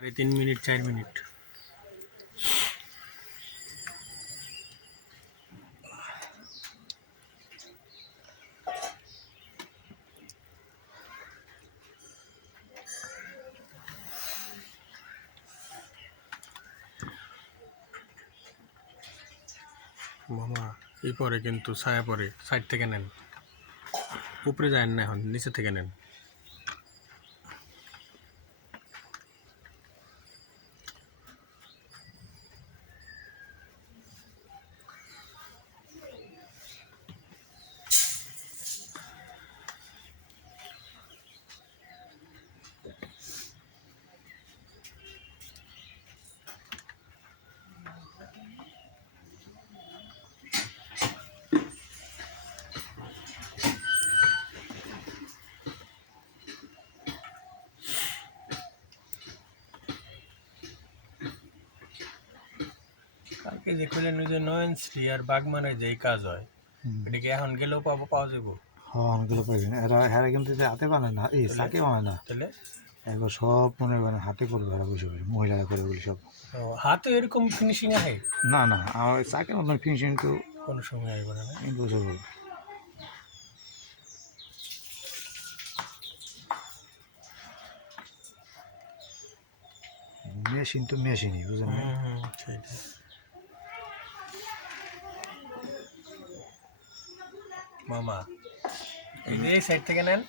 3 minute 4 minute মামা এই পরে কিন্তু ছায়া পরে সাইড থেকে নেন, উপরে যায় না, এখন নিচে থেকে নেন। কালকে যে কইলেন ওই যে নয়নশ্রী আর বাগমানে যেই কাজ হয়, এটা কি এখন গেলেও পাওয়া যাবো? হ্যাঁ অনেকগুলো পাইবেন। এরা কিন্তু যে হাতে বানায় না, এই চাকে বানায় না, তাহলে এবার সব মনে করেন হাতে করবে, এরা বসে বসে মহিলারা করে বলি সব। হাতে এরকম ফিনিশিং আহে? না না, আমার চাকে মতন ফিনিশিং তো কোনো সময় আইব না? বছর বল। মেশিন তো মেশিনই, বুঝলেন না? সেটাই। মামা এই যে এই সাইড থেকে নেন।